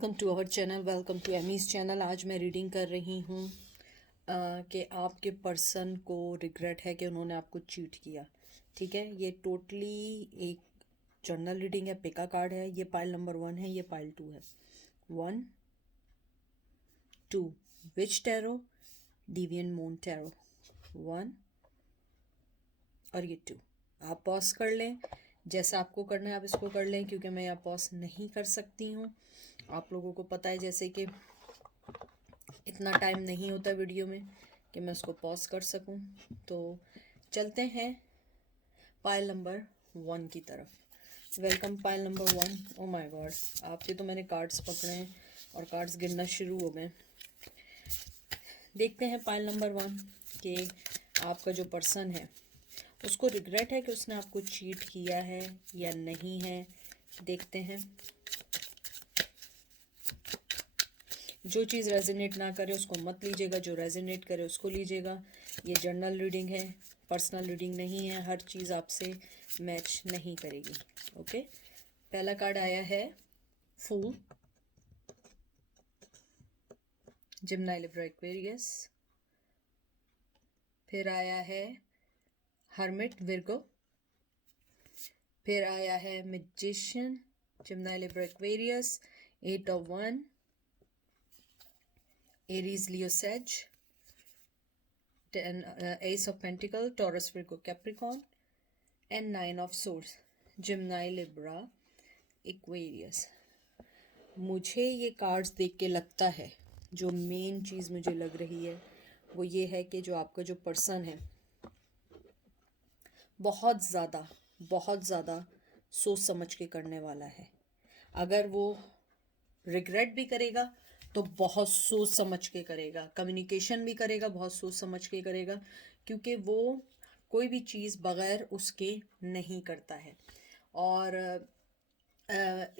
Welcome to our channel, welcome to Amy's channel. आज मैं reading कर रही हूँ कि आपके पर्सन को रिग्रेट है कि उन्होंने आपको चीट किया। ठीक है, ये टोटली एक जर्नल रीडिंग है, पिका कार्ड है। ये पाइल नंबर 1 है, ये पाइल 2 है। 1 2 विच टैरो, डिवियन मून टैरो। 1 और ये 2। आप पॉज कर लें, जैसा आपको करना है आप इसको कर लें, क्योंकि मैं यहाँ पॉज नहीं कर सकती हूँ। आप लोगों को पता है जैसे कि इतना टाइम नहीं होता वीडियो में कि मैं उसको पॉज कर सकूं। तो चलते हैं पाइल नंबर 1 की तरफ। Welcome pile number 1। Oh my God, आपके तो मैंने कार्ड्स पकड़े हैं और कार्ड्स गिरना शुरू हो गए। देखते हैं पाइल नंबर 1 कि आपका जो पर्सन है उसको रिग्रेट है कि उसने आपको चीट किया है या नहीं है। देखते हैं। जो चीज़ रेजोनेट ना करे उसको मत लीजिएगा, जो रेजोनेट करे उसको लीजिएगा। ये जर्नल रीडिंग है, पर्सनल रीडिंग नहीं है। हर चीज़ आपसे मैच नहीं करेगी। ओके, पहला कार्ड आया है फूल, जिम्नाई लिब्रा एक्वेरियस। फिर आया है हर्मिट विर्गो। फिर आया है magician, Gemini Libra Aquarius. 8 of one, Aries Leo says. 10 ace of pentacle, Taurus Virgo Capricorn. And 9 of swords, Gemini Libra Aquarius. मुझे ये कार्ड्स देख के लगता है, जो मेन चीज़ मुझे लग रही है वो ये है कि जो आपका जो पर्सन है बहुत ज़्यादा सोच समझ के करने वाला है। अगर वो रिग्रेट भी करेगा तो बहुत सोच समझ के करेगा, कम्युनिकेशन भी करेगा बहुत सोच समझ के करेगा, क्योंकि वो कोई भी चीज़ बगैर उसके नहीं करता है। और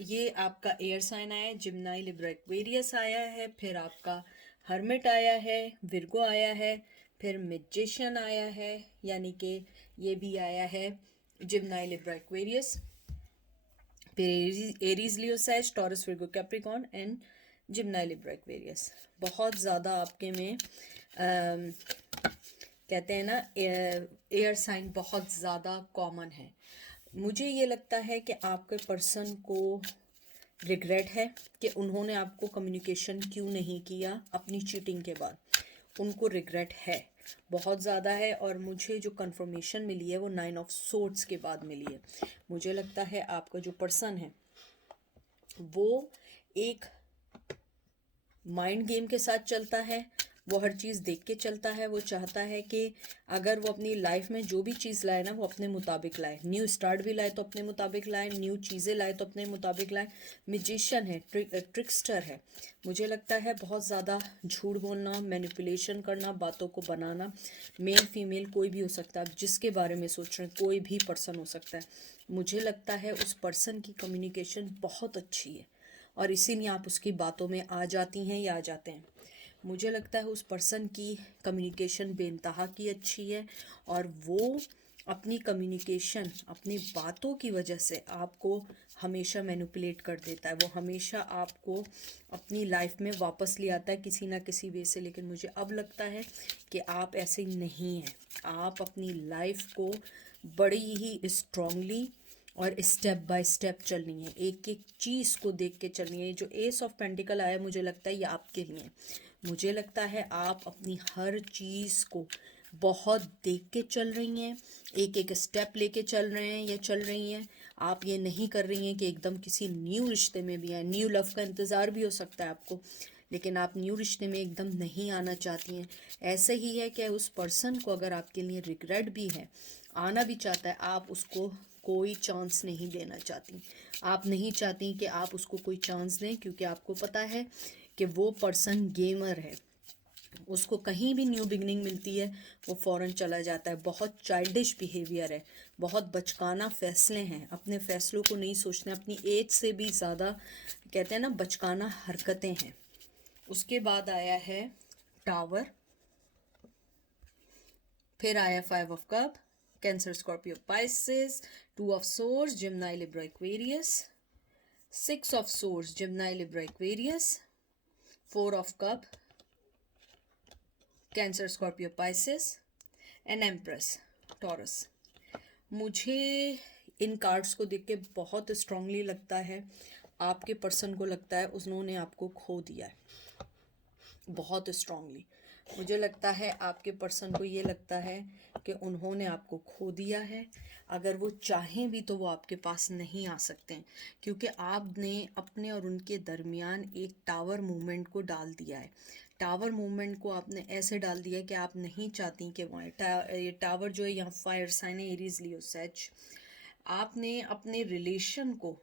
ये आपका एयर साइन आया है, जिम्नाई लिब्रा एक्वेरियस आया है। फिर आपका हर्मिट आया है, विर्गो आया है। फिर मैजिशियन आया है, यानी कि ये भी आया है जिम्नाई लिब्रा एक्वेरियस। फिर एरीज लियो सेज, Taurus Virgo Capricorn and Gemini Libra Aquarius. बहुत ज़्यादा आपके में कहते हैं ना, एयर साइन बहुत ज़्यादा कॉमन है। मुझे ये लगता है कि आपके पर्सन को रिग्रेट है कि उन्होंने आपको कम्युनिकेशन क्यों नहीं किया अपनी चीटिंग के बाद। उनको रिग्रेट है, बहुत ज़्यादा है। और मुझे जो कंफर्मेशन मिली है वो 9 ऑफ सोर्ड्स के बाद मिली है। मुझे लगता है आपका जो पर्सन है वो एक माइंड गेम के साथ चलता है। वो हर चीज़ देख के चलता है। वो चाहता है कि अगर वो अपनी लाइफ में जो भी चीज़ लाए ना वो अपने मुताबिक लाए। न्यू स्टार्ट भी लाए तो अपने मुताबिक लाए, न्यू चीज़ें लाए तो अपने मुताबिक लाए। मैजिशियन है, ट्रिकस्टर है। मुझे लगता है बहुत ज़्यादा झूठ बोलना, मैनिपुलेशन करना, बातों को बनाना। मेल फीमेल कोई भी हो सकता है, आप जिसके बारे में सोच रहे हैं कोई भी पर्सन हो सकता है। मुझे लगता है उस पर्सन की कम्युनिकेशन बहुत अच्छी है और इसीलिए आप उसकी बातों में आ जाती हैं या आ जाते हैं। मुझे लगता है उस पर्सन की कम्युनिकेशन बेइंतहा की अच्छी है और वो अपनी कम्युनिकेशन, अपनी बातों की वजह से आपको हमेशा मैनिपुलेट कर देता है। वो हमेशा आपको अपनी लाइफ में वापस ले आता है किसी ना किसी वे से। लेकिन मुझे अब लगता है कि आप ऐसे नहीं हैं। आप अपनी लाइफ को बड़ी ही स्ट्रांगली और स्टेप बाय स्टेप चलनी है, एक एक चीज़ को देख के चलनी है। जो एस ऑफ पेंटिकल आया मुझे लगता है ये आपके लिए है। मुझे लगता है आप अपनी हर चीज़ को बहुत देख के चल रही हैं, एक एक स्टेप लेके चल रहे हैं या चल रही हैं। आप ये नहीं कर रही हैं कि एकदम किसी न्यू रिश्ते में भी आए। न्यू लव का इंतज़ार भी हो सकता है आपको, लेकिन आप न्यू रिश्ते में एकदम नहीं आना चाहती हैं। ऐसे ही है कि उस पर्सन को अगर आपके लिए रिग्रेट भी है, आना भी चाहता है, आप उसको कोई चांस नहीं देना चाहती। आप नहीं चाहती कि आप उसको कोई चांस दें, क्योंकि आपको पता है कि वो पर्सन गेमर है। उसको कहीं भी न्यू बिगनिंग मिलती है वो फ़ौरन चला जाता है। बहुत चाइल्डिश बिहेवियर है, बहुत बचकाना फ़ैसले हैं, अपने फ़ैसलों को नहीं सोचते, अपनी एज से भी ज़्यादा कहते हैं ना बचकाना हरकतें हैं। उसके बाद आया है टावर। फिर आया 5 of cup, Cancer, Scorpio, Pisces, 2 of swords, Gemini, Libra, Aquarius. 6 of Swords, Gemini, Libra, Aquarius. 4 of Cup, Cancer, Scorpio, Pisces. And empress, taurus. मुझे इन कार्ड्स को देख के बहुत स्ट्रांगली लगता है, आपके पर्सन को लगता है उन्होंने आपको खो दिया है। बहुत स्ट्रांगली मुझे लगता है आपके पर्सन को ये लगता है कि उन्होंने आपको खो दिया है। अगर वो चाहें भी तो वो आपके पास नहीं आ सकते हैं, क्योंकि आपने अपने और उनके दरमियान एक टावर मूवमेंट को डाल दिया है। टावर मूवमेंट को आपने ऐसे डाल दिया कि आप नहीं चाहती कि वो ये टावर जो है, यहाँ फायर साइन है, एरीज, लियो, सेज। आपने अपने रिलेशन को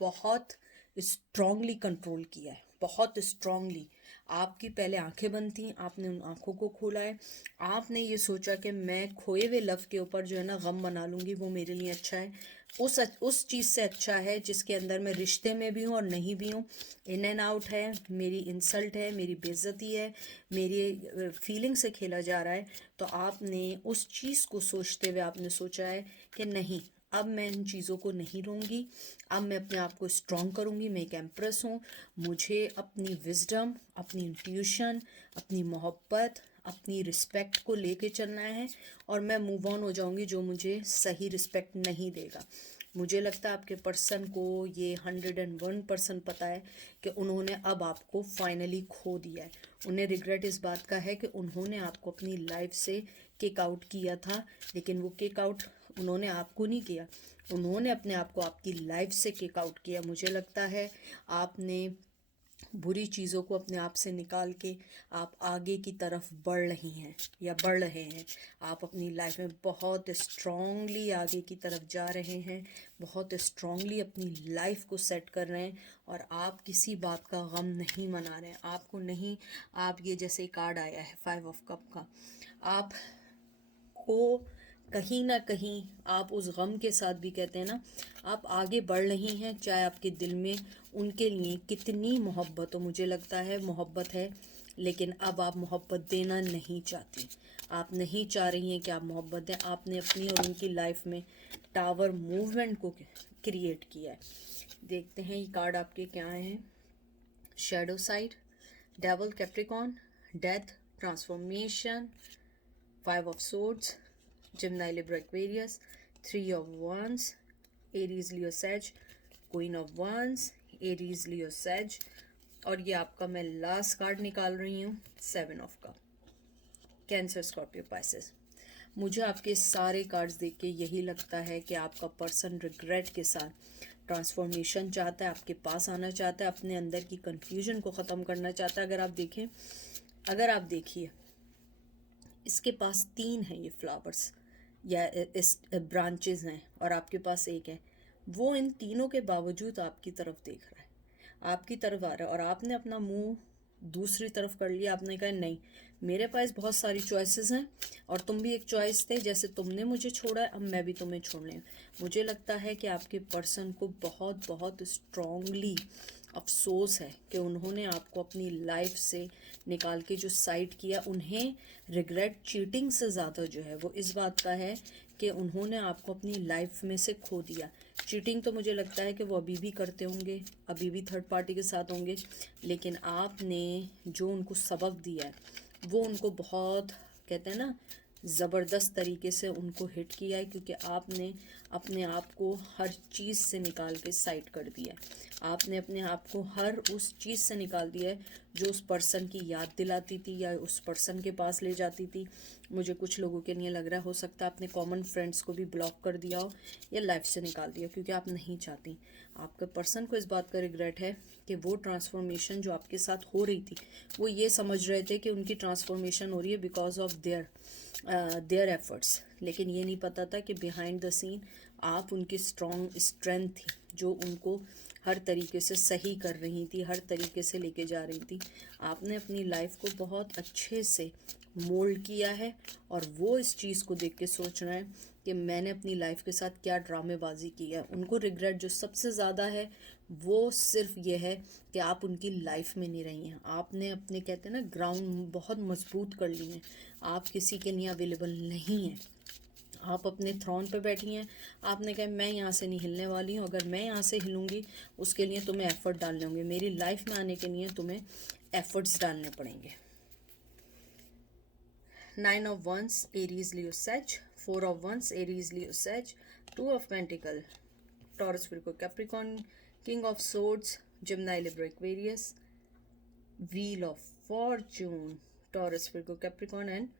बहुत स्ट्रांगली कंट्रोल किया है, बहुत स्ट्रांगली। आपकी पहले आंखें बंद थी, आपने उन आंखों को खोला है। आपने ये सोचा कि मैं खोए हुए लव के ऊपर जो है ना गम बना लूँगी, वो मेरे लिए अच्छा है, उस चीज़ से अच्छा है जिसके अंदर मैं रिश्ते में भी हूँ और नहीं भी हूँ, इन एंड आउट है, मेरी इंसल्ट है, मेरी बेइज्जती है, मेरी फीलिंग से खेला जा रहा है। तो आपने उस चीज़ को सोचते हुए आपने सोचा है कि नहीं, अब मैं इन चीज़ों को नहीं लूँगी, अब मैं अपने आप को स्ट्रॉन्ग करूँगी। मैं एक एम्प्रेस हूँ, मुझे अपनी विजडम, अपनी इंट्यूशन, अपनी मोहब्बत, अपनी रिस्पेक्ट को लेके चलना है और मैं मूव ऑन हो जाऊँगी जो मुझे सही रिस्पेक्ट नहीं देगा। मुझे लगता है आपके पर्सन को ये 101% पता है कि उन्होंने अब आपको फाइनली खो दिया है। उन्हें रिग्रेट इस बात का है कि उन्होंने आपको अपनी लाइफ से किक आउट किया था, लेकिन वो किक आउट उन्होंने आपको नहीं किया, उन्होंने अपने आप को आपकी लाइफ से किक आउट किया। मुझे लगता है आपने बुरी चीज़ों को अपने आप से निकाल के आप आगे की तरफ बढ़ रही हैं या बढ़ रहे हैं। आप अपनी लाइफ में बहुत स्ट्रांगली आगे की तरफ जा रहे हैं, बहुत स्ट्रांगली अपनी लाइफ को सेट कर रहे हैं और आप किसी बात का गम नहीं मना रहे हैं। आपको नहीं, आप ये जैसे कार्ड आया है 5 ऑफ कप का, आप को कहीं ना कहीं आप उस गम के साथ भी कहते हैं ना, आप आगे बढ़ रही हैं, चाहे आपके दिल में उनके लिए कितनी मोहब्बत हो। मुझे लगता है मोहब्बत है, लेकिन अब आप मोहब्बत देना नहीं चाहती, आप नहीं चाह रही हैं कि आप मोहब्बत दें। आपने अपनी और उनकी लाइफ में टावर मूवमेंट को क्रिएट किया है। देखते हैं ये कार्ड आपके क्या हैं। Shadow side, devil, Capricorn, death, transformation, 5 of Swords, Gemini, Libra, Aquarius, 3 of Wands, Aries, Leo, Sag, Queen of Wands, Aries, Leo, Sag, और ये आपका मैं लास्ट कार्ड निकाल रही हूँ 7 of Cup, cancer, Scorpio, Pisces. मुझे आपके सारे कार्ड्स देख के यही लगता है कि आपका पर्सन रिग्रेट के साथ ट्रांसफॉर्मेशन चाहता है, आपके पास आना चाहता है, अपने अंदर की कन्फ्यूजन को ख़त्म करना चाहता है। अगर आप देखिए इसके पास 3 हैं ये फ्लावर्स या इस ब्रांचेस हैं और आपके पास एक है। वो इन तीनों के बावजूद आपकी तरफ देख रहा है, आपकी तरफ आ रहा है और आपने अपना मुंह दूसरी तरफ कर लिया। आपने कहा नहीं, मेरे पास बहुत सारी चॉइसेस हैं और तुम भी एक चॉइस थे, जैसे तुमने मुझे छोड़ा है अब मैं भी तुम्हें छोड़ रही हूँ। मुझे लगता है कि आपके पर्सन को बहुत बहुत स्ट्रांगली अफसोस है कि उन्होंने आपको अपनी लाइफ से निकाल के जो साइड किया। उन्हें रिग्रेट चीटिंग से ज़्यादा जो है वो इस बात का है कि उन्होंने आपको अपनी लाइफ में से खो दिया। चीटिंग तो मुझे लगता है कि वो अभी भी करते होंगे, अभी भी थर्ड पार्टी के साथ होंगे, लेकिन आपने जो उनको सबक दिया है वो उनको बहुत, कहते हैं ना, ज़बरदस्त तरीके से उनको हिट किया है, क्योंकि आपने अपने आप को हर चीज़ से निकाल के साइड कर दिया है। आपने अपने आप को हर उस चीज़ से निकाल दिया है जो उस पर्सन की याद दिलाती थी या उस पर्सन के पास ले जाती थी। मुझे कुछ लोगों के लिए लग रहा है हो सकता है आपने कॉमन फ्रेंड्स को भी ब्लॉक कर दिया हो या लाइफ से निकाल दिया, क्योंकि आप नहीं चाहती। आपके पर्सन को इस बात का रिग्रेट है कि वो ट्रांसफॉर्मेशन जो आपके साथ हो रही थी, वो ये समझ रहे थे कि उनकी ट्रांसफॉर्मेशन हो रही है बिकॉज ऑफ देयर एफर्ट्स, लेकिन ये नहीं पता था कि बिहाइंड द सीन आप उनकी स्ट्रेंथ थी जो उनको हर तरीके से सही कर रही थी, हर तरीके से लेके जा रही थी। आपने अपनी लाइफ को बहुत अच्छे से मोल्ड किया है और वो इस चीज़ को देख के सोच रहे हैं कि मैंने अपनी लाइफ के साथ क्या ड्रामेबाजी की है। उनको रिग्रेट जो सबसे ज़्यादा है वो सिर्फ ये है कि आप उनकी लाइफ में नहीं रही हैं। आपने अपने, कहते हैं ना, ग्राउंड बहुत मजबूत कर ली हैं, आप किसी के लिए अवेलेबल नहीं हैं। आप अपने थ्रोन पे बैठी हैं, आपने कहा मैं यहाँ से नहीं हिलने वाली हूँ, अगर मैं यहाँ से हिलूँगी उसके लिए तुम्हें एफ़र्ट डालने होंगे, मेरी लाइफ में आने के लिए तुम्हें एफ़र्ट्स डालने पड़ेंगे। 9 of Wands, Aries, Leo, Sag. 4 of Wands, Aries, Leo, Sag. 2 of Pentacle, Taurus, Virgo, Capricorn. King of Swords, Gemini, Libra, Aquarius. Wheel of Fortune, Taurus, Virgo, Capricorn. And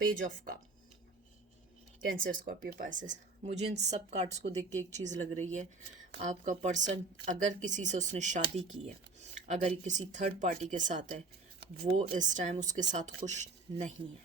Page of Cup, cancer, Scorpio, Pisces. मुझे इन सब cards को देख के एक चीज़ लग रही है, आपका पर्सन अगर किसी से उसने शादी की है, अगर किसी थर्ड पार्टी के साथ है, वो इस टाइम उसके साथ खुश नहीं है।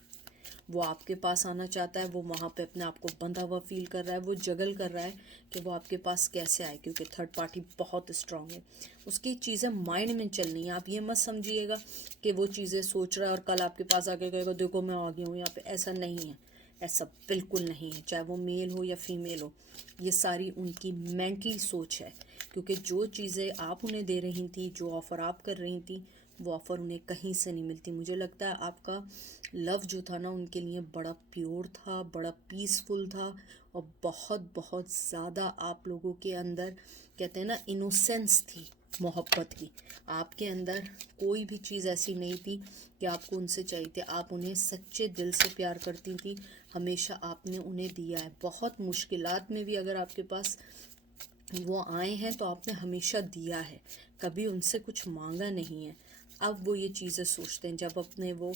वो आपके पास आना चाहता है, वो वहाँ पे अपने आप को बंधा हुआ फील कर रहा है, वो जगल कर रहा है कि वो आपके पास कैसे आए, क्योंकि थर्ड पार्टी बहुत स्ट्रांग है। उसकी चीज़ें माइंड में चल रही हैं। आप ये मत समझिएगा कि वो चीज़ें सोच रहा है और कल आपके पास आके कहेगा देखो मैं आ गया हूँ यहाँ पे, ऐसा नहीं है, ऐसा बिल्कुल नहीं है। चाहे वो मेल हो या फीमेल हो, ये सारी उनकी मेंटली सोच है, क्योंकि जो चीज़ें आप उन्हें दे रही थी, जो ऑफ़र आप कर रही थी, वो ऑफ़र उन्हें कहीं से नहीं मिलती। मुझे लगता है आपका लव जो था ना उनके लिए बड़ा प्योर था, बड़ा पीसफुल था, और बहुत बहुत ज़्यादा आप लोगों के अंदर कहते हैं ना इनोसेंस थी मोहब्बत की। आपके अंदर कोई भी चीज़ ऐसी नहीं थी कि आपको उनसे चाहिए थे। आप उन्हें सच्चे दिल से प्यार करती थी, हमेशा आपने उन्हें दिया है। बहुत मुश्किलात में भी अगर आपके पास वो आए हैं तो आपने हमेशा दिया है, कभी उनसे कुछ मांगा नहीं है। अब वो ये चीज़ें सोचते हैं, जब अपने वो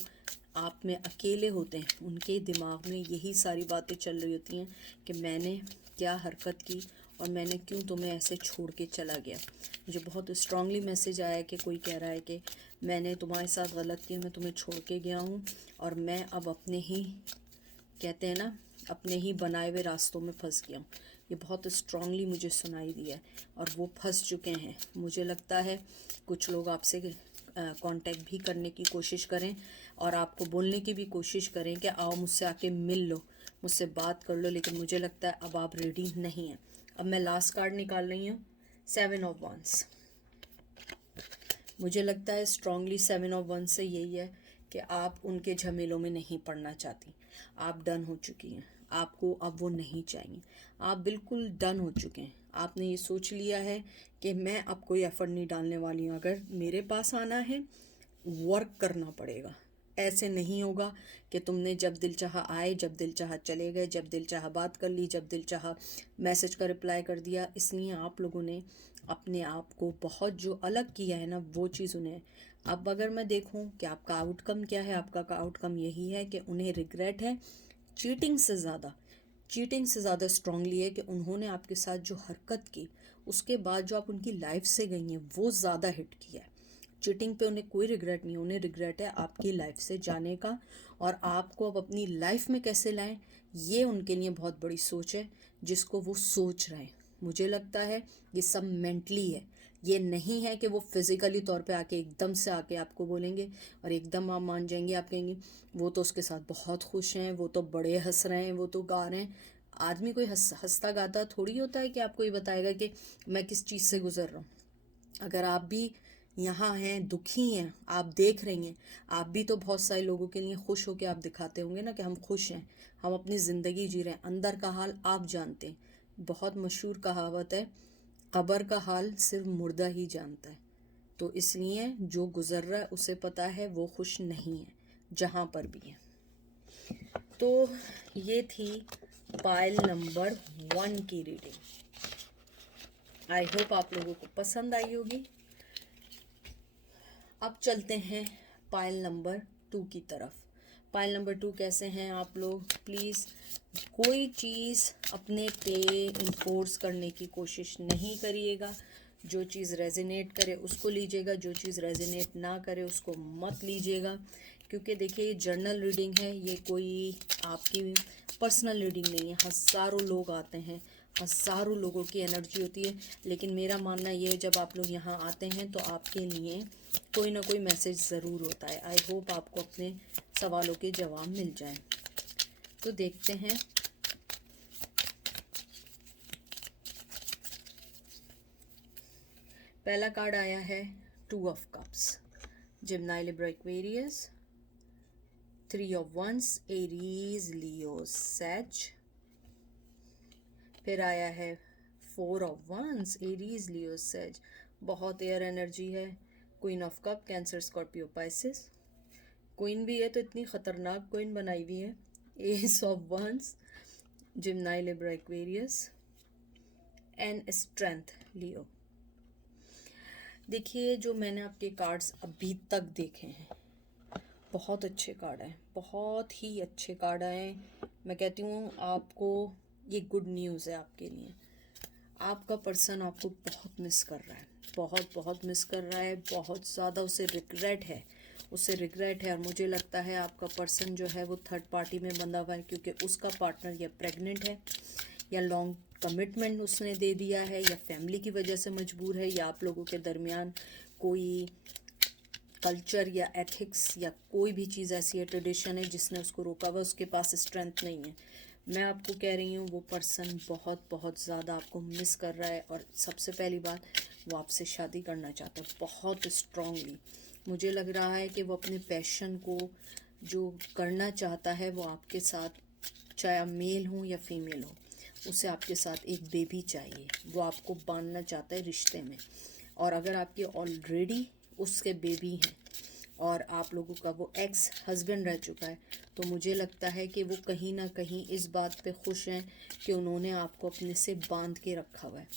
आप में अकेले होते हैं, उनके दिमाग में यही सारी बातें चल रही होती हैं कि मैंने क्या हरकत की और मैंने क्यों तुम्हें ऐसे छोड़ के चला गया। मुझे बहुत स्ट्रांगली मैसेज आया कि कोई कह रहा है कि मैंने तुम्हारे साथ गलत किया, मैं तुम्हें छोड़ के गया हूँ और मैं अब अपने ही कहते हैं ना अपने ही बनाए हुए रास्तों में फंस गया हूँ। ये बहुत स्ट्रांगली मुझे सुनाई दिया है और वो फंस चुके हैं। मुझे लगता है कुछ लोग आपसे कांटेक्ट भी करने की कोशिश करें और आपको बोलने की भी कोशिश करें कि आओ मुझसे आके मिल लो, मुझसे बात कर लो, लेकिन मुझे लगता है अब आप रेडी नहीं हैं। अब मैं लास्ट कार्ड निकाल रही हूँ, 7 of Wands। मुझे लगता है स्ट्रांगली 7 of Wands से यही है कि आप उनके झमेलों में नहीं पड़ना चाहती। आप डन हो चुकी हैं, आपको अब वो नहीं चाहिए। आप बिल्कुल डन हो चुके हैं। आपने ये सोच लिया है कि मैं अब कोई एफर्ट नहीं डालने वाली हूँ, अगर मेरे पास आना है वर्क करना पड़ेगा। ऐसे नहीं होगा कि तुमने जब दिल चाहा आए, जब दिल चाहा चले गए, जब दिल चाहा बात कर ली, जब दिल चाहा मैसेज का रिप्लाई कर दिया। इसलिए आप लोगों ने अपने आप को बहुत जो अलग किया है ना, वो चीज़ उन्हें। अब अगर मैं देखूं कि आपका आउटकम क्या है, आपका आउटकम यही है कि उन्हें रिग्रेट है चीटिंग से ज़्यादा स्ट्रांगली है कि उन्होंने आपके साथ जो हरकत की उसके बाद जो आप उनकी लाइफ से गई हैं वो ज़्यादा हिट किया है। चीटिंग पे उन्हें कोई रिग्रेट नहीं, उन्हें रिग्रेट है आपकी लाइफ से जाने का, और आपको अब अपनी लाइफ में कैसे लाएं ये उनके लिए बहुत बड़ी सोच है जिसको वो सोच रहे हैं। मुझे लगता है ये सब मेंटली है, ये नहीं है कि वो फिज़िकली तौर पे आके एकदम से आके आपको बोलेंगे और एकदम आप मान जाएंगे। आप कहेंगे वो तो उसके साथ बहुत खुश हैं, वो तो बड़े हंस रहे हैं, वो तो गा रहे हैं। आदमी कोई हंसता गाता थोड़ी होता है कि आपको ये बताएगा कि मैं किस चीज़ से गुजर रहा हूँ। अगर आप भी यहाँ हैं, दुखी हैं, आप देख रही हैं, आप भी तो बहुत सारे लोगों के लिए खुश होकर आप दिखाते होंगे ना कि हम खुश हैं, हम अपनी ज़िंदगी जी रहे हैं। अंदर का हाल आप जानते हैं। बहुत मशहूर कहावत है, कब्र का हाल सिर्फ मुर्दा ही जानता है। तो इसलिए जो गुज़र रहा है उसे पता है वो खुश नहीं है जहाँ पर भी है। तो ये थी पाइल नंबर 1 की रीडिंग। आई होप आप लोगों को पसंद आई होगी। अब चलते हैं पाइल नंबर 2 की तरफ। पाइल नंबर 2 कैसे हैं आप लोग? प्लीज़ कोई चीज़ अपने पे इन्फोर्स करने की कोशिश नहीं करिएगा। जो चीज़ रेजोनेट करे उसको लीजिएगा, जो चीज़ रेजोनेट ना करे उसको मत लीजिएगा। क्योंकि देखिए ये जर्नल रीडिंग है, ये कोई आपकी पर्सनल रीडिंग नहीं है। हज़ारों लोग आते हैं, हज़ारों लोगों की एनर्जी होती है, लेकिन मेरा मानना ये है जब आप लोग यहाँ आते हैं तो आपके लिए कोई ना कोई मैसेज ज़रूर होता है। आई होप आपको अपने सवालों के जवाब मिल जाएं। तो देखते हैं। पहला कार्ड आया है 2 of Cups, Gemini, Libra, Aquarius। 3 of Wands, Aries, Leo, Sag। फिर आया है 4 of Wands, एरीज, लियो, सेज, बहुत एयर एनर्जी है। Queen of cup, Cancer, Scorpio, Pisces. Queen भी है तो इतनी खतरनाक क्वीन बनाई हुई है। Ace of wands, Gemini, Libra, Aquarius and strength, Leo. देखिए, जो मैंने आपके कार्ड्स अभी तक देखे हैं, बहुत अच्छे कार्ड हैं, बहुत ही अच्छे कार्ड हैं। मैं कहती हूँ आपको ये गुड न्यूज़ है आपके लिए। आपका पर्सन आपको बहुत मिस कर रहा है, बहुत बहुत मिस कर रहा है, बहुत ज़्यादा उसे रिग्रेट है। और मुझे लगता है आपका पर्सन जो है वो थर्ड पार्टी में बंधा हुआ है, क्योंकि उसका पार्टनर या प्रेग्नेंट है, या लॉन्ग कमिटमेंट उसने दे दिया है, या फैमिली की वजह से मजबूर है, या आप लोगों के दरमियान कोई कल्चर या एथिक्स या कोई भी चीज़ ऐसी है, ट्रेडिशन है, जिसने उसको रोका हुआ, उसके पास स्ट्रेंथ नहीं है। मैं आपको कह रही हूँ वो पर्सन बहुत बहुत ज़्यादा आपको मिस कर रहा है। और सबसे पहली बात, वो आपसे शादी करना चाहता है बहुत स्ट्रांगली। मुझे लग रहा है कि वो अपने पैशन को जो करना चाहता है वो आपके साथ, चाहे आप मेल हो या फीमेल हो, उसे आपके साथ एक बेबी चाहिए। वो आपको बांधना चाहता है रिश्ते में। और अगर आपके ऑलरेडी उसके बेबी हैं और आप लोगों का वो एक्स हस्बैंड रह चुका है, तो मुझे लगता है कि वो कहीं ना कहीं इस बात पे खुश हैं कि उन्होंने आपको अपने से बांध के रखा हुआ है,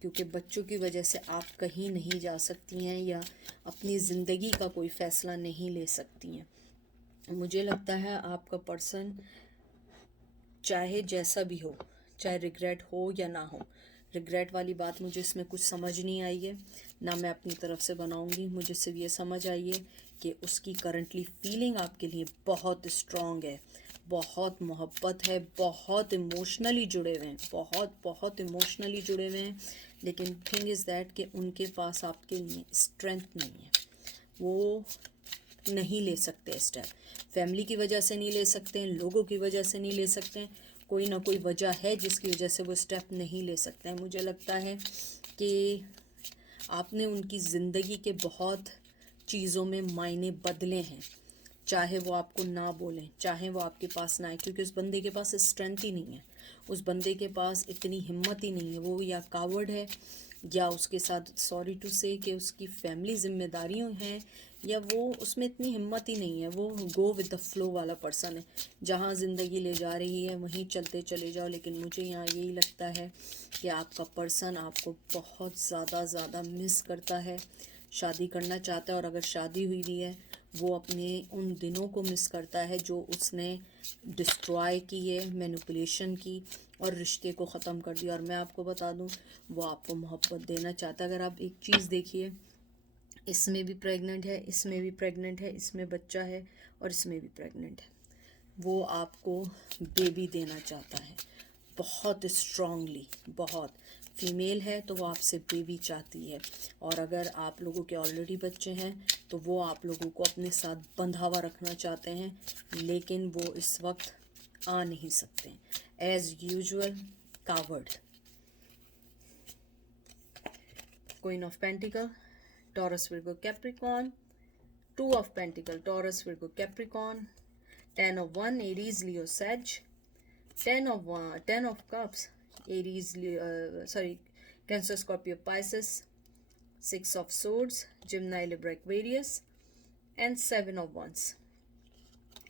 क्योंकि बच्चों की वजह से आप कहीं नहीं जा सकती हैं या अपनी ज़िंदगी का कोई फ़ैसला नहीं ले सकती हैं। मुझे लगता है आपका पर्सन चाहे जैसा भी हो, चाहे रिग्रेट हो या ना हो, रिग्रेट वाली बात मुझे इसमें कुछ समझ नहीं आई है, ना मैं अपनी तरफ से बनाऊंगी। मुझे सिर्फ ये समझ आई है कि उसकी करंटली फीलिंग आपके लिए बहुत स्ट्रॉन्ग है, बहुत मोहब्बत है, बहुत इमोशनली जुड़े हुए हैं, बहुत बहुत इमोशनली जुड़े हुए हैं। लेकिन थिंग इज़ दैट कि उनके पास आपके लिए स्ट्रेंथ नहीं है, वो नहीं ले सकते स्टेप। फैमिली की वजह से नहीं ले सकते हैं, लोगों की वजह से नहीं ले सकते हैं, कोई ना कोई वजह है जिसकी वजह से वो स्टेप नहीं ले सकते हैं। मुझे लगता है कि आपने उनकी ज़िंदगी के बहुत चीज़ों में मायने बदले हैं, चाहे वो आपको ना बोलें, चाहे वो आपके पास ना आए, क्योंकि उस बंदे के पास स्ट्रेंथ ही नहीं है, उस बंदे के पास इतनी हिम्मत ही नहीं है। वो या कावर्ड है, या उसके साथ सॉरी टू से कि उसकी फैमिली जिम्मेदारियों हैं, या वो उसमें इतनी हिम्मत ही नहीं है। वो गो विद द फ्लो वाला पर्सन है, जहाँ ज़िंदगी ले जा रही है वहीं चलते चले जाओ। लेकिन मुझे यहाँ यही लगता है कि आपका पर्सन आपको बहुत ज़्यादा मिस करता है, शादी करना चाहता है। और अगर शादी हुई भी है, वो अपने उन दिनों को मिस करता है जो उसने डिस्ट्रॉय की है, मैनिपुलेशन की, और रिश्ते को ख़त्म कर दिया। और मैं आपको बता दूं, वो आपको मोहब्बत देना चाहता है। अगर आप एक चीज़ देखिए, इसमें भी प्रेग्नेंट है, इसमें भी प्रेग्नेंट है, इसमें बच्चा है और इसमें भी प्रेग्नेंट है। वो आपको बेबी देना चाहता है बहुत स्ट्रांगली, बहुत। फीमेल है तो वो आपसे बेबी चाहती है। और अगर आप लोगों के ऑलरेडी बच्चे हैं तो वो आप लोगों को अपने साथ बंधा हुआ रखना चाहते हैं, लेकिन वो इस वक्त आ नहीं सकते, as usual coward. Queen of pentacle, Taurus, Virgo, Capricorn. Two of pentacle, Taurus, Virgo, Capricorn. 10 of Wands, Aries, Leo, says. 10 of Cups, Aries, Cancer, Scorpio, Pisces. 6 of Swords, Gemini, Libra, Aquarius. And 7 of Wands,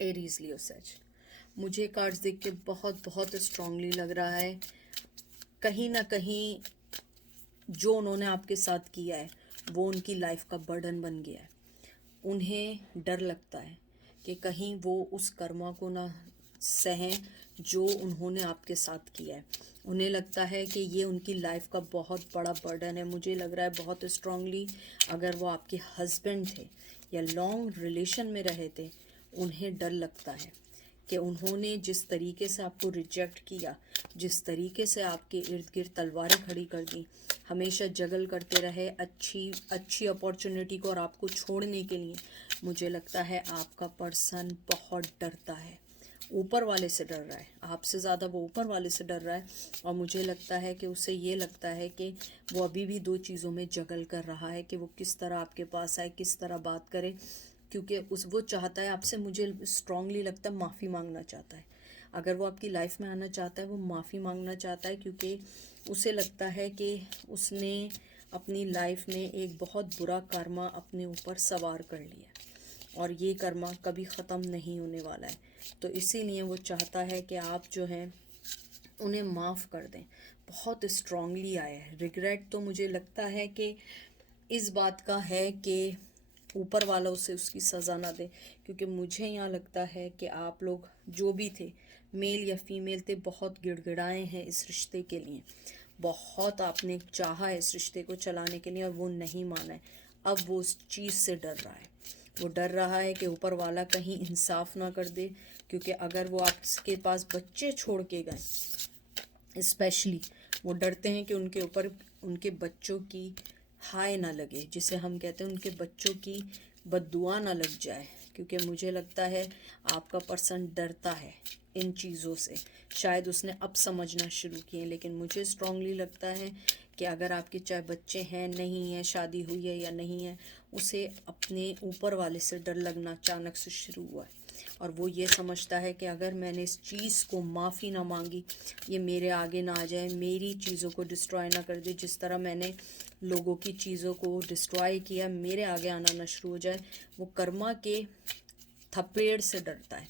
Aries, Leo, says. मुझे cards देख के बहुत बहुत strongly लग रहा है, कहीं ना कहीं जो उन्होंने आपके साथ किया है वो उनकी लाइफ का बर्डन बन गया है। उन्हें डर लगता है कि कहीं वो उस कर्मा को ना सहें जो उन्होंने आपके साथ किया है। उन्हें लगता है कि ये उनकी लाइफ का बहुत बड़ा बर्डन है। मुझे लग रहा है बहुत स्ट्रांगली, अगर वो आपके हस्बैंड थे या लॉन्ग रिलेशन में रहे थे, उन्हें डर लगता है कि उन्होंने जिस तरीके से आपको रिजेक्ट किया, जिस तरीके से आपके इर्द गिर्द तलवारें खड़ी कर दी, हमेशा जगल करते रहे अच्छी अपॉर्चुनिटी को और आपको छोड़ने के लिए। मुझे लगता है आपका पर्सन बहुत डरता है, ऊपर वाले से डर रहा है, आपसे ज़्यादा वो ऊपर वाले से डर रहा है। और मुझे लगता है कि उसे ये लगता है कि वो अभी भी दो चीज़ों में जगल कर रहा है कि वो किस तरह आपके पास आए, किस तरह बात करे, क्योंकि वो चाहता है आपसे, मुझे स्ट्रांगली लगता है, माफ़ी मांगना चाहता है। अगर वो आपकी लाइफ में आना चाहता है, वो माफ़ी मांगना चाहता है, क्योंकि उसे लगता है कि उसने अपनी लाइफ में एक बहुत बुरा कर्मा अपने ऊपर सवार कर लिया और ये कर्मा कभी ख़त्म नहीं होने वाला है। तो इसीलिए वो चाहता है कि आप जो हैं उन्हें माफ़ कर दें। बहुत स्ट्रांगली आया है रिग्रेट। तो मुझे लगता है कि इस बात का है कि ऊपर वाला उसे उसकी सज़ा ना दे, क्योंकि मुझे यहाँ लगता है कि आप लोग जो भी थे, मेल या फीमेल थे, बहुत गिड़गिड़ाए हैं इस रिश्ते के लिए। बहुत आपने चाहा है इस रिश्ते को चलाने के लिए और वो नहीं माना है। अब वो उस चीज़ से डर रहा है। वो डर रहा है कि ऊपर वाला कहीं इंसाफ ना कर दे, क्योंकि अगर वो आपके पास बच्चे छोड़ के गए, स्पेशली वो डरते हैं कि उनके ऊपर उनके बच्चों की हाय ना लगे, जिसे हम कहते हैं उनके बच्चों की बद्दुआ ना लग जाए। क्योंकि मुझे लगता है आपका पर्सन डरता है इन चीज़ों से। शायद उसने अब समझना शुरू किए, लेकिन मुझे स्ट्रांगली लगता है कि अगर आपके चाहे बच्चे हैं, नहीं हैं, शादी हुई है या नहीं है, उसे अपने ऊपर वाले से डर लगना अचानक से शुरू हुआ है। और वो ये समझता है कि अगर मैंने इस चीज़ को माफ़ी ना मांगी, ये मेरे आगे ना आ जाए, मेरी चीज़ों को डिस्ट्रॉय ना कर दे, जिस तरह मैंने लोगों की चीज़ों को डिस्ट्रॉय किया, मेरे आगे आना ना शुरू हो जाए। वो कर्मा के थप्पड़ से डरता है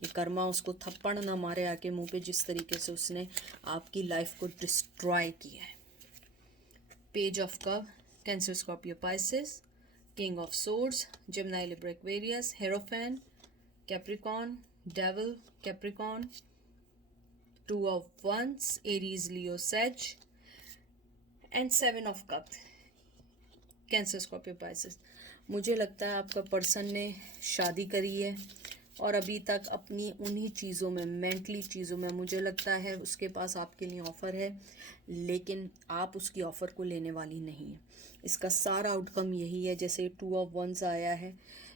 कि कर्मा उसको थप्पड़ ना मारे आके मुंह पे, जिस तरीके से उसने आपकी लाइफ को डिस्ट्रॉय किया है। Page of cup, Cancer, Scorpio, Pisces, king of swords, Gemini, Libra, Aquarius, hierophant, Capricorn, devil, Capricorn, two of wands, Aries, Leo, सेज, and seven of cup, Cancer, Scorpio, Pisces. मुझे लगता है आपका पर्सन ने शादी करी है और अभी तक अपनी उन्हीं चीज़ों में, मेंटली चीज़ों में, मुझे लगता है उसके पास आपके लिए ऑफ़र है, लेकिन आप उसकी ऑफ़र को लेने वाली नहीं है। इसका सारा आउटकम यही है। जैसे टू ऑफ वंस आया है,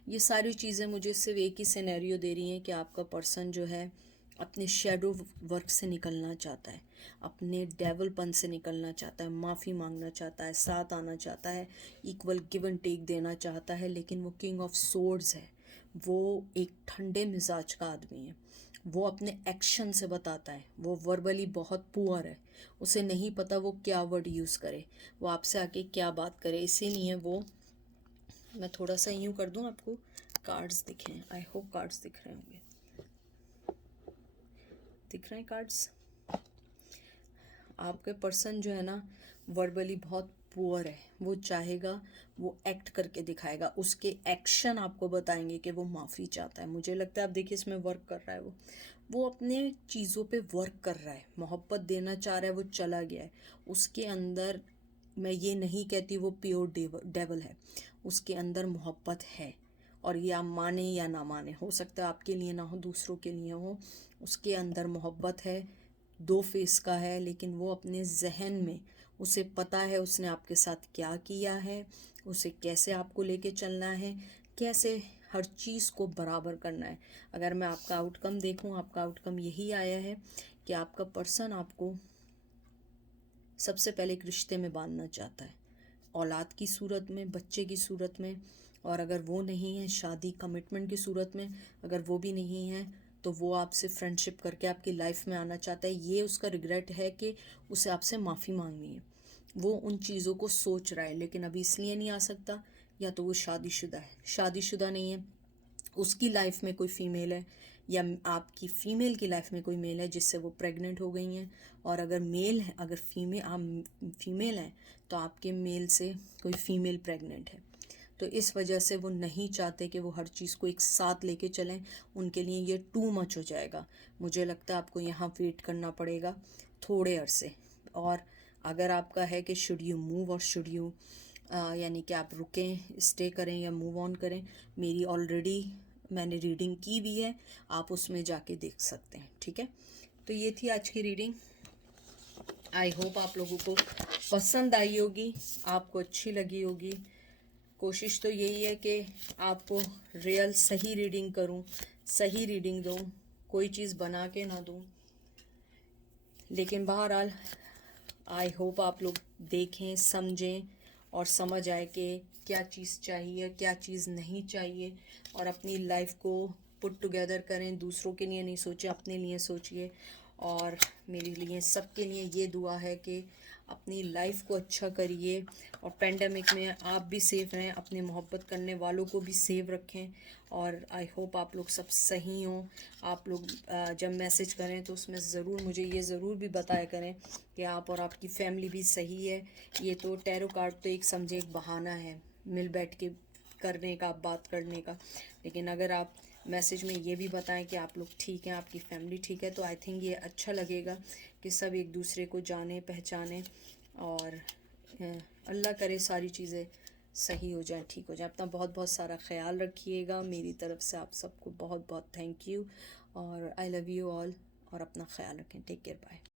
ये सारी चीज़ें मुझे सिर्फ एक ही सिनेरियो दे रही हैं कि आपका पर्सन जो है अपने शेडो वर्क से निकलना चाहता है, अपने डेवलपन से निकलना चाहता है, माफ़ी मांगना चाहता है, साथ आना चाहता है, इक्वल गिव एंड टेक देना चाहता है। लेकिन वो किंग ऑफ सोर्ड्स है, वो एक ठंडे मिजाज का आदमी है। वो अपने एक्शन से बताता है। वो वर्बली बहुत पुअर है, उसे नहीं पता वो क्या वर्ड यूज़ करे, वो आपसे आके क्या बात करे। इसीलिए वो, मैं थोड़ा सा यूँ कर दूँ आपको, कार्ड्स दिखें, आई होप कार्ड्स दिख रहे होंगे, दिख रहे हैं कार्ड्स। आपके पर्सन जो है ना वर्बली बहुत पुअर है। वो चाहेगा, वो एक्ट करके दिखाएगा, उसके एक्शन आपको बताएंगे कि वो माफ़ी चाहता है। मुझे लगता है आप देखिए इसमें वर्क कर रहा है, वो अपने चीज़ों पे वर्क कर रहा है, मोहब्बत देना चाह रहा है, वो चला गया है उसके अंदर। मैं ये नहीं कहती वो प्योर डेवल है, उसके अंदर मोहब्बत है। और ये आप माने या ना माने, हो सकता है आपके लिए ना हो, दूसरों के लिए हो, उसके अंदर मोहब्बत है। दो फेस का है, लेकिन वो अपने जहन में, उसे पता है उसने आपके साथ क्या किया है, उसे कैसे आपको लेके चलना है, कैसे हर चीज़ को बराबर करना है। अगर मैं आपका आउटकम देखूं, आपका आउटकम यही आया है कि आपका पर्सन आपको सबसे पहले एक रिश्ते में बांधना चाहता है, औलाद की सूरत में, बच्चे की सूरत में। और अगर वो नहीं है, शादी कमिटमेंट की सूरत में, अगर वो भी नहीं है, तो वो आपसे फ्रेंडशिप करके आपकी लाइफ में आना चाहता है। ये उसका रिग्रेट है कि उसे आपसे माफ़ी मांगनी है। वो उन चीज़ों को सोच रहा है, लेकिन अभी इसलिए नहीं आ सकता, या तो वो शादीशुदा है, शादीशुदा नहीं है, उसकी लाइफ में कोई फीमेल है, या आपकी फ़ीमेल की लाइफ में कोई मेल है जिससे वो प्रेग्नेंट हो गई हैं। और अगर मेल है, अगर आप फीमेल हैं, तो आपके मेल से कोई फ़ीमेल प्रेग्नेंट है। तो इस वजह से वो नहीं चाहते कि वो हर चीज़ को एक साथ लेके चलें, उनके लिए ये टू मच हो जाएगा। मुझे लगता है आपको यहाँ वेट करना पड़ेगा थोड़े अरसे। और अगर आपका है कि शुड यू मूव और शुड यू, यानी कि आप रुकें, स्टे करें या मूव ऑन करें, मेरी ऑलरेडी मैंने रीडिंग की भी है, आप उसमें जाके देख सकते हैं। ठीक है, तो ये थी आज की रीडिंग। आई होप आप लोगों को पसंद आई होगी, आपको अच्छी लगी होगी। कोशिश तो यही है कि आपको रियल सही रीडिंग करूं, सही रीडिंग दूं, कोई चीज़ बना के ना दूं। लेकिन बहरहाल आई होप आप लोग देखें, समझें और समझ आए कि क्या चीज़ चाहिए, क्या चीज़ नहीं चाहिए, और अपनी लाइफ को पुट टुगेदर करें, दूसरों के लिए नहीं सोचें, अपने लिए सोचिए। और मेरे लिए सबके लिए ये दुआ है कि अपनी लाइफ को अच्छा करिए और पेंडेमिक में आप भी सेफ रहें, अपने मोहब्बत करने वालों को भी सेव रखें। और आई होप आप लोग सब सही हों। आप लोग जब मैसेज करें तो उसमें ज़रूर मुझे ये ज़रूर भी बताया करें कि आप और आपकी फैमिली भी सही है। ये तो टैरो कार्ड तो एक समझे एक बहाना है मिल बैठ के करने का, बात करने का, लेकिन अगर आप मैसेज में ये भी बताएं कि आप लोग ठीक हैं, आपकी फैमिली ठीक है, तो आई थिंक ये अच्छा लगेगा कि सब एक दूसरे को जाने पहचाने। और अल्लाह करे सारी चीज़ें सही हो जाए, ठीक हो जाए। अपना बहुत बहुत सारा ख्याल रखिएगा। मेरी तरफ से आप सबको बहुत बहुत थैंक यू और आई लव यू ऑल। और अपना ख्याल रखें। Take care, bye.